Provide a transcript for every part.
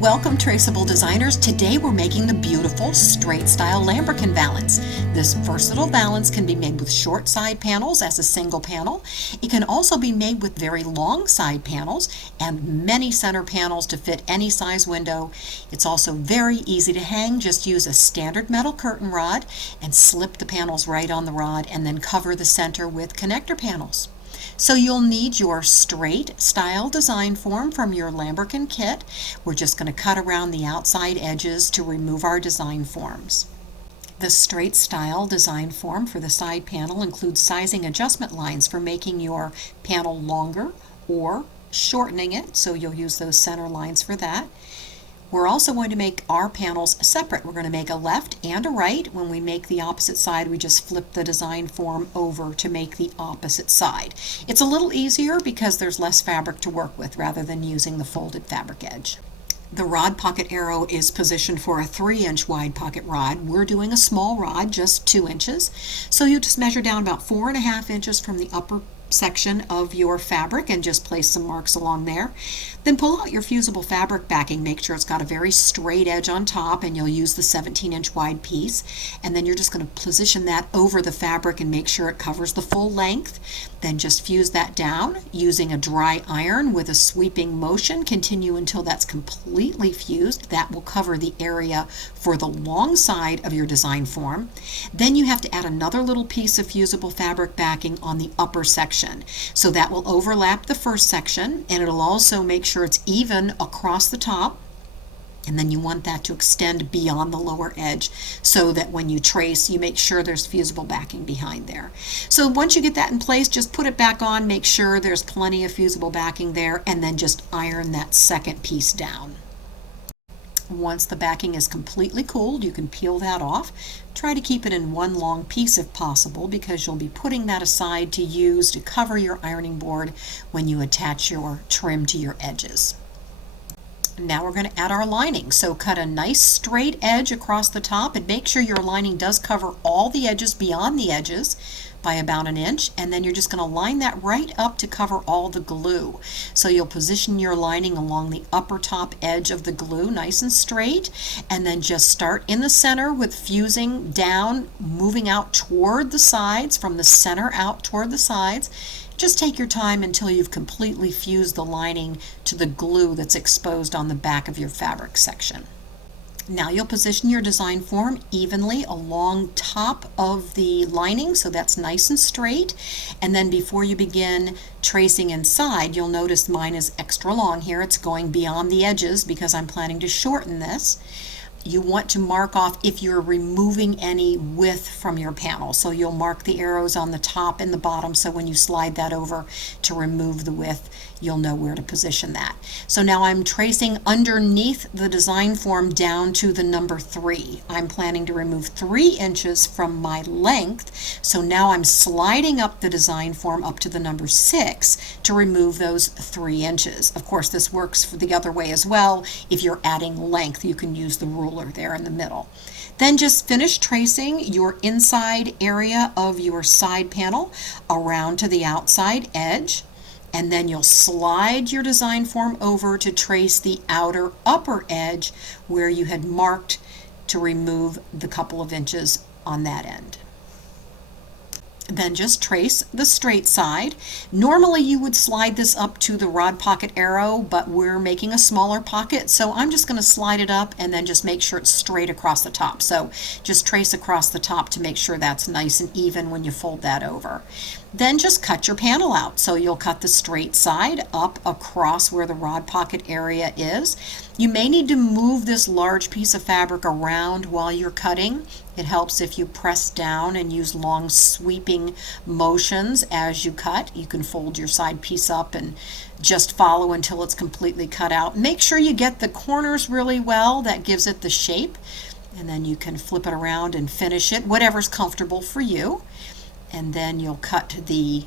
Welcome, Traceable Designers. Today we're making the beautiful Straight Style Lambrequin valance. This versatile valance can be made with short side panels as a single panel. It can also be made with very long side panels and many center panels to fit any size window. It's also very easy to hang. Just use a standard metal curtain rod and slip the panels right on the rod and then cover the center with connector panels. So you'll need your Straight Style design form from your Lambrequin kit. We're just going to cut around the outside edges to remove our design forms. The Straight Style design form for the side panel includes sizing adjustment lines for making your panel longer or shortening it, so you'll use those center lines for that. We're also going to make our panels separate. We're going to make a left and a right. When we make the opposite side, we just flip the design form over to make the opposite side. It's a little easier because there's less fabric to work with rather than using the folded fabric edge. The rod pocket arrow is positioned for a 3-inch wide pocket rod. We're doing a small rod, just 2 inches. So you just measure down about 4.5 inches from the upper section of your fabric and just place some marks along there. Then pull out your fusible fabric backing. Make sure it's got a very straight edge on top, and you'll use the 17-inch wide piece. And then you're just going to position that over the fabric and make sure it covers the full length. Then just fuse that down using a dry iron with a sweeping motion. Continue until that's completely fused. That will cover the area for the long side of your design form. Then you have to add another little piece of fusible fabric backing on the upper section. So that will overlap the first section, and it'll also make sure it's even across the top. And then you want that to extend beyond the lower edge so that when you trace, you make sure there's fusible backing behind there. So once you get that in place, just put it back on, make sure there's plenty of fusible backing there, and then just iron that second piece down. Once the backing is completely cooled, you can peel that off. Try to keep it in one long piece if possible, because you'll be putting that aside to use to cover your ironing board when you attach your trim to your edges. Now we're going to add our lining. So cut a nice straight edge across the top and make sure your lining does cover all the edges beyond the edges by about 1 inch, and then you're just going to line that right up to cover all the glue. So you'll position your lining along the upper top edge of the glue nice and straight, and then just start in the center with fusing down, moving out toward the sides, from the center out toward the sides. Just take your time until you've completely fused the lining to the glue that's exposed on the back of your fabric section. Now you'll position your design form evenly along top of the lining, so that's nice and straight. And then before you begin tracing inside, you'll notice mine is extra long here. It's going beyond the edges because I'm planning to shorten this. You want to mark off if you're removing any width from your panel. So you'll mark the arrows on the top and the bottom, so when you slide that over to remove the width, you'll know where to position that. So now I'm tracing underneath the design form down to the number 3. I'm planning to remove 3 inches from my length. So now I'm sliding up the design form up to the number 6 to remove those 3 inches. Of course, this works for the other way as well. If you're adding length, you can use the ruler there in the middle. Then just finish tracing your inside area of your side panel around to the outside edge, and then you'll slide your design form over to trace the outer upper edge where you had marked to remove the couple of inches on that end. Then just trace the straight side. Normally you would slide this up to the rod pocket arrow, but we're making a smaller pocket, so I'm just going to slide it up and then just make sure it's straight across the top. So just trace across the top to make sure that's nice and even when you fold that over. Then just cut your panel out. So you'll cut the straight side up across where the rod pocket area is. You may need to move this large piece of fabric around while you're cutting. It helps if you press down and use long sweeping motions as you cut. You can fold your side piece up and just follow until it's completely cut out. Make sure you get the corners really well. That gives it the shape. And then you can flip it around and finish it, whatever's comfortable for you. And then you'll cut the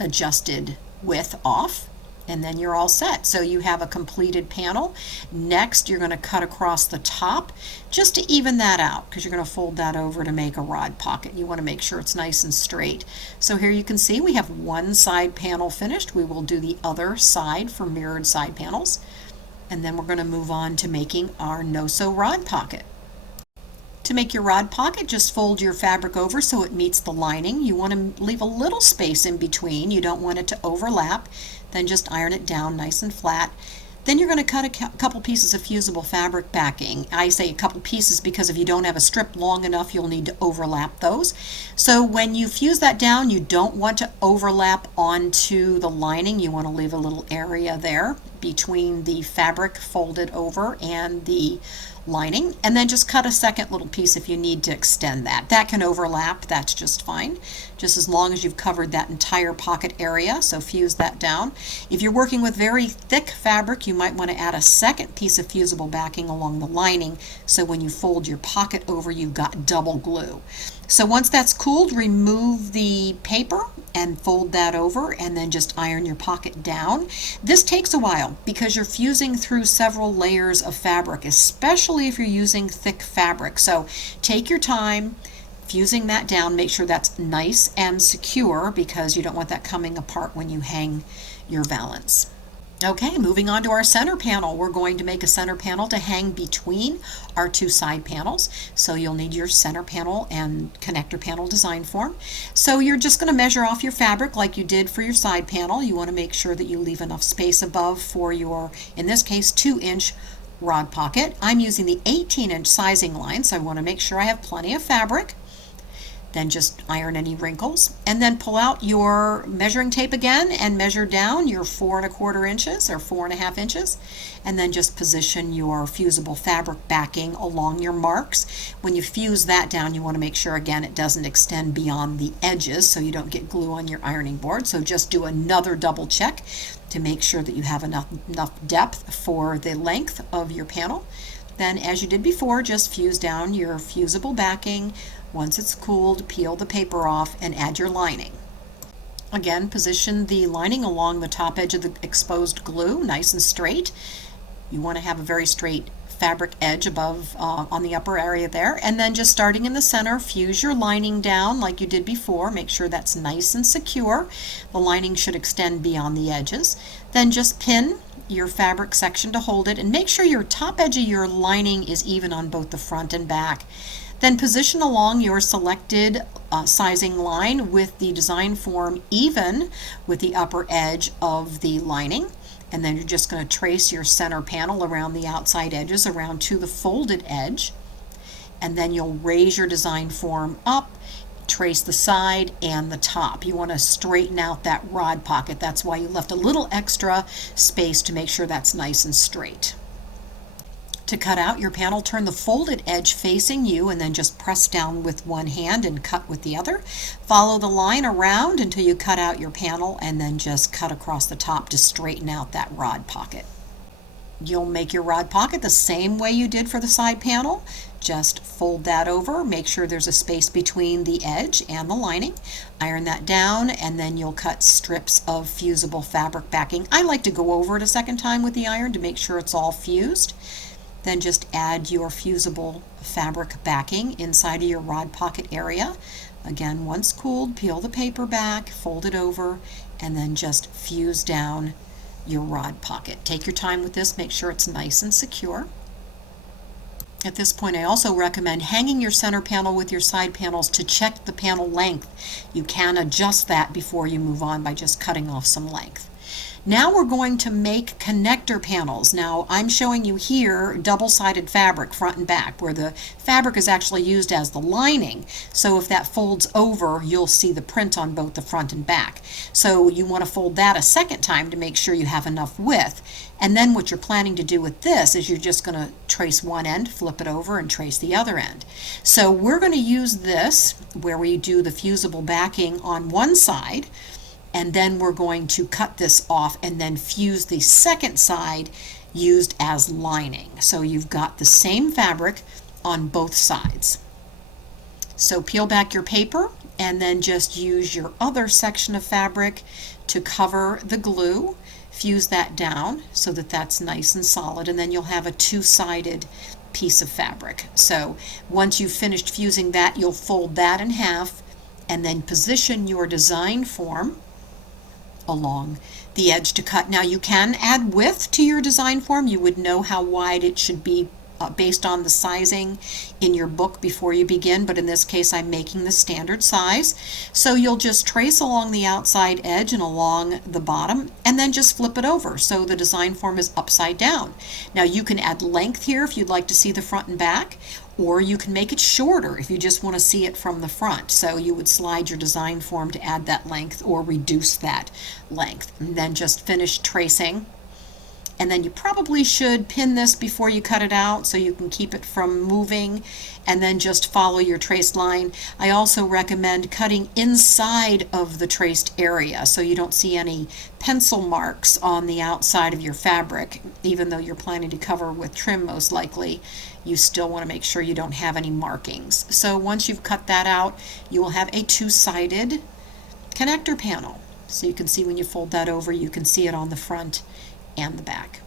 adjusted width off, and then you're all set. So you have a completed panel. Next, you're going to cut across the top just to even that out, because you're going to fold that over to make a rod pocket. You want to make sure it's nice and straight. So here you can see we have one side panel finished. We will do the other side for mirrored side panels. And then we're going to move on to making our no-sew rod pocket. To make your rod pocket, just fold your fabric over so it meets the lining. You want to leave a little space in between. You don't want it to overlap. Then just iron it down nice and flat. Then you're going to cut a couple pieces of fusible fabric backing. I say a couple pieces because if you don't have a strip long enough, you'll need to overlap those. So when you fuse that down, you don't want to overlap onto the lining. You want to leave a little area there between the fabric folded over and the lining, and then just cut a second little piece if you need to extend that. That can overlap, that's just fine, just as long as you've covered that entire pocket area, so fuse that down. If you're working with very thick fabric, you might want to add a second piece of fusible backing along the lining, so when you fold your pocket over, you've got double glue. So once that's cooled, remove the paper and fold that over, and then just iron your pocket down. This takes a while because you're fusing through several layers of fabric, especially if you're using thick fabric. So take your time fusing that down. Make sure that's nice and secure because you don't want that coming apart when you hang your valance. Okay, moving on to our center panel. We're going to make a center panel to hang between our two side panels. So you'll need your center panel and connector panel design form. So you're just going to measure off your fabric like you did for your side panel. You want to make sure that you leave enough space above for your, in this case, 2-inch rod pocket. I'm using the 18-inch sizing line, so I want to make sure I have plenty of fabric. Then just iron any wrinkles, and then pull out your measuring tape again and measure down your 4 1/4 inches or 4 1/2 inches, and then just position your fusible fabric backing along your marks. When you fuse that down, you want to make sure again it doesn't extend beyond the edges so you don't get glue on your ironing board. So just do another double check to make sure that you have enough depth for the length of your panel. Then, as you did before, just fuse down your fusible backing. Once it's cooled, peel the paper off and add your lining. Again, position the lining along the top edge of the exposed glue, nice and straight. You want to have a very straight fabric edge above on the upper area there. And then just starting in the center, fuse your lining down like you did before. Make sure that's nice and secure. The lining should extend beyond the edges. Then just pin your fabric section to hold it, and make sure your top edge of your lining is even on both the front and back. Then position along your selected sizing line with the design form even with the upper edge of the lining. And then you're just going to trace your center panel around the outside edges around to the folded edge. And then you'll raise your design form up, trace the side and the top. You want to straighten out that rod pocket. That's why you left a little extra space to make sure that's nice and straight. To cut out your panel, turn the folded edge facing you and then just press down with one hand and cut with the other. Follow the line around until you cut out your panel and then just cut across the top to straighten out that rod pocket. You'll make your rod pocket the same way you did for the side panel. Just fold that over, make sure there's a space between the edge and the lining. Iron that down, and then you'll cut strips of fusible fabric backing. I like to go over it a second time with the iron to make sure it's all fused. Then just add your fusible fabric backing inside of your rod pocket area. Again, once cooled, peel the paper back, fold it over, and then just fuse down your rod pocket. Take your time with this, make sure it's nice and secure. At this point, I also recommend hanging your center panel with your side panels to check the panel length. You can adjust that before you move on by just cutting off some length. Now we're going to make connector panels. Now I'm showing you here double-sided fabric front and back where the fabric is actually used as the lining. So if that folds over, you'll see the print on both the front and back. So you want to fold that a second time to make sure you have enough width. And then what you're planning to do with this is you're just going to trace one end, flip it over, and trace the other end. So we're going to use this where we do the fusible backing on one side, and then we're going to cut this off and then fuse the second side used as lining. So you've got the same fabric on both sides. So peel back your paper and then just use your other section of fabric to cover the glue. Fuse that down so that that's nice and solid, and then you'll have a two-sided piece of fabric. So once you've finished fusing that, you'll fold that in half and then position your design form along the edge to cut. Now you can add width to your design form. You would know how wide it should be based on the sizing in your book before you begin, but in this case I'm making the standard size. So you'll just trace along the outside edge and along the bottom, and then just flip it over so the design form is upside down. Now you can add length here if you'd like to see the front and back, or you can make it shorter if you just want to see it from the front. So you would slide your design form to add that length or reduce that length, and then just finish tracing. And then you probably should pin this before you cut it out so you can keep it from moving, and then just follow your traced line. I also recommend cutting inside of the traced area so you don't see any pencil marks on the outside of your fabric. Even though you're planning to cover with trim most likely, you still want to make sure you don't have any markings. So once you've cut that out, you will have a two-sided connector panel. So you can see when you fold that over, you can see it on the front and the back.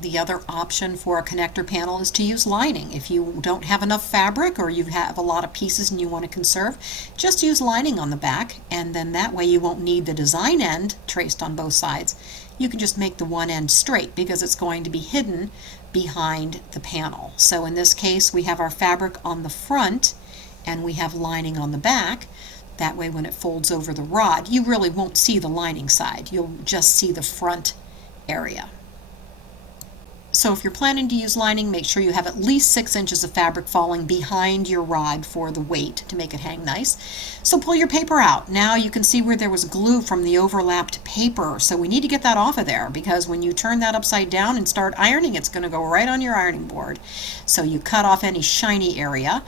The other option for a connector panel is to use lining. If you don't have enough fabric or you have a lot of pieces and you want to conserve, just use lining on the back, and then that way you won't need the design end traced on both sides. You can just make the one end straight because it's going to be hidden behind the panel. So in this case we have our fabric on the front and we have lining on the back. That way when it folds over the rod, you really won't see the lining side. You'll just see the front area. So if you're planning to use lining, make sure you have at least 6 inches of fabric falling behind your rod for the weight to make it hang nice. So pull your paper out. Now you can see where there was glue from the overlapped paper. So we need to get that off of there because when you turn that upside down and start ironing, it's going to go right on your ironing board. So you cut off any shiny area.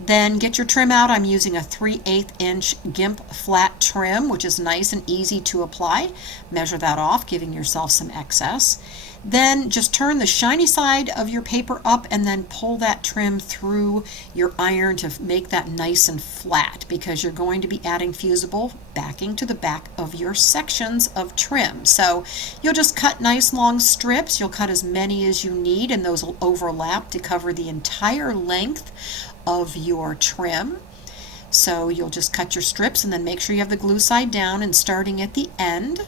Then get your trim out. I'm using a 3/8 inch GIMP flat trim, which is nice and easy to apply. Measure that off, giving yourself some excess. Then just turn the shiny side of your paper up and then pull that trim through your iron to make that nice and flat, because you're going to be adding fusible backing to the back of your sections of trim. So you'll just cut nice long strips. You'll cut as many as you need, and those will overlap to cover the entire length of your trim. So you'll just cut your strips and then make sure you have the glue side down, and starting at the end,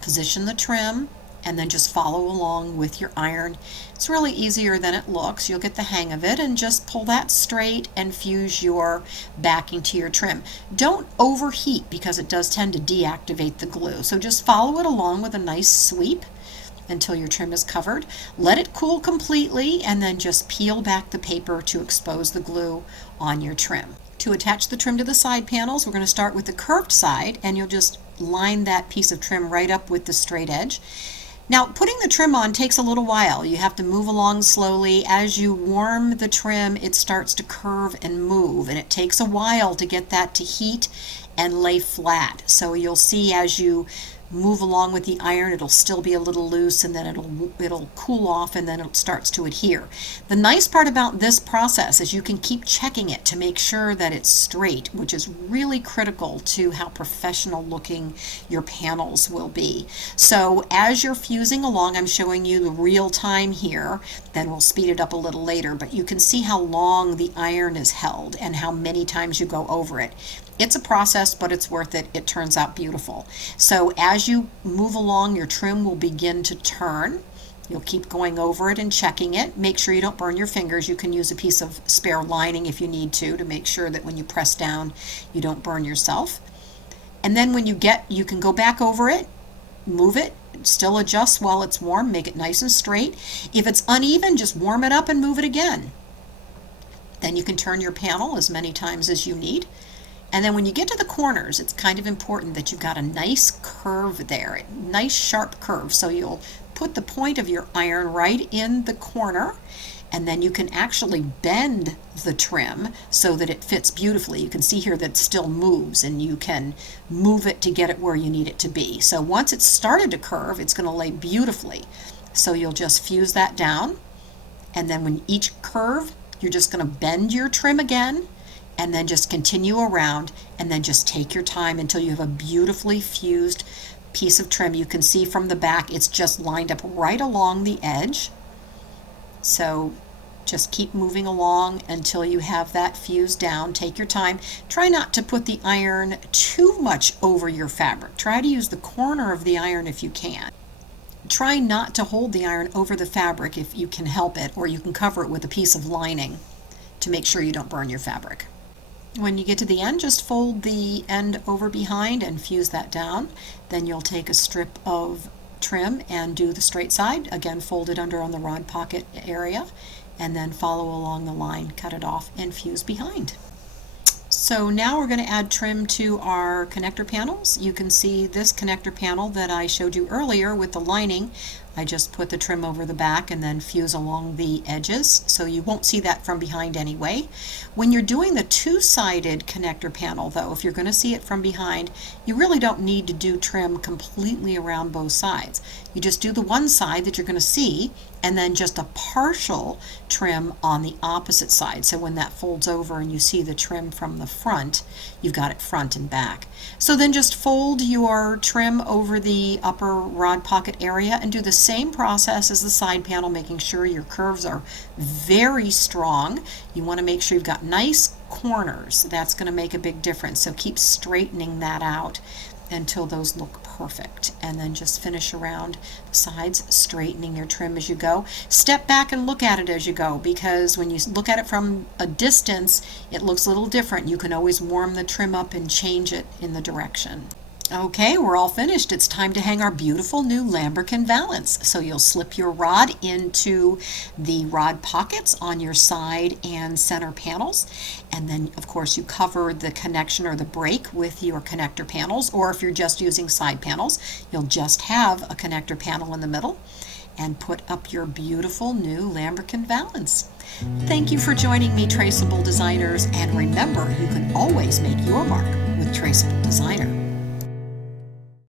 position the trim and then just follow along with your iron. It's really easier than it looks. You'll get the hang of it, and just pull that straight and fuse your backing to your trim. Don't overheat because it does tend to deactivate the glue. So just follow it along with a nice sweep until your trim is covered. Let it cool completely and then just peel back the paper to expose the glue on your trim. To attach the trim to the side panels, we're going to start with the curved side, and you'll just line that piece of trim right up with the straight edge. Now, putting the trim on takes a little while. You have to move along slowly. As you warm the trim, it starts to curve and move, and it takes a while to get that to heat and lay flat. So you'll see as you move along with the iron, it'll still be a little loose, and then it'll cool off, and then it starts to adhere. The nice part about this process is you can keep checking it to make sure that it's straight, which is really critical to how professional looking your panels will be. So as you're fusing along, I'm showing you the real time here, then we'll speed it up a little later, but you can see how long the iron is held and how many times you go over it. It's a process, but it's worth it. It turns out beautiful. So as you move along, your trim will begin to turn. You'll keep going over it and checking it. Make sure you don't burn your fingers. You can use a piece of spare lining if you need to make sure that when you press down, you don't burn yourself. And then when you can go back over it, move it, still adjust while it's warm, make it nice and straight. If it's uneven, just warm it up and move it again. Then you can turn your panel as many times as you need. And then when you get to the corners, it's kind of important that you've got a nice curve there, a nice sharp curve. So you'll put the point of your iron right in the corner, and then you can actually bend the trim so that it fits beautifully. You can see here that it still moves, and you can move it to get it where you need it to be. So once it's started to curve, it's going to lay beautifully. So you'll just fuse that down, and then when each curve, you're just going to bend your trim again, and then just continue around, and then just take your time until you have a beautifully fused piece of trim. You can see from the back it's just lined up right along the edge. So Just keep moving along until you have that fused down. Take your time. Try not to put the iron too much over your fabric. Try to use the corner of the iron if you can. Try not to hold the iron over the fabric if you can help it, or you can cover it with a piece of lining to make sure you don't burn your fabric. When you get to the end, just fold the end over behind and fuse that down. Then you'll take a strip of trim and do the straight side. Again, fold it under on the rod pocket area, and then follow along the line, cut it off, and fuse behind. So now we're going to add trim to our connector panels. You can see this connector panel that I showed you earlier with the lining. I just put the trim over the back and then fuse along the edges, so you won't see that from behind anyway. When you're doing the two-sided connector panel though, if you're going to see it from behind, you really don't need to do trim completely around both sides. You just do the one side that you're going to see, and then just a partial trim on the opposite side. So when that folds over and you see the trim from the front, you've got it front and back. So then just fold your trim over the upper rod pocket area and do the same process as the side panel, making sure your curves are very strong. You want to make sure you've got nice corners. That's going to make a big difference. So keep straightening that out until those look perfect, and then just finish around the sides, straightening your trim as you go. Step back and look at it as you go, because when you look at it from a distance, it looks a little different. You can always warm the trim up and change it in the direction. Okay, we're all finished. It's time to hang our beautiful new lambrequin valance. So you'll slip your rod into the rod pockets on your side and center panels, and then of course you cover the connection or the break with your connector panels, or if you're just using side panels, you'll just have a connector panel in the middle, and put up your beautiful new lambrequin valance. Thank you for joining me, Traceable Designers, and remember, you can always make your mark with Traceable Designer.